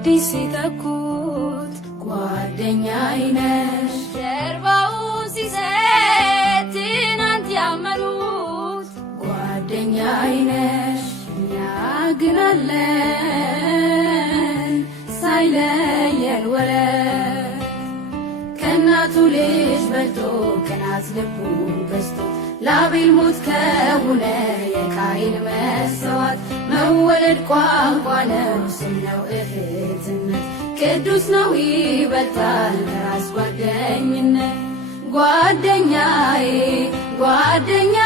አዲስ ሲተኩት ጓደኛዬ ነሽ ጀርባውን ሲሰጥ ትናንት ያመኑት ጓደኛዬ ነሽ እኛ ግን አለን ሳይለየን ወረት ከእናቱ ልጅ በልጦ ከናት ልቡን ገዝቶ ለአቤል ሞት ከሆነ የቃየል መሰዋት መወለድ ቋንቋ ነው ስም ነው እህትነት ቅዱስ ነው ይበልጣል ከራስ ጓደኝነት ጓደኛዬ ጓደኛ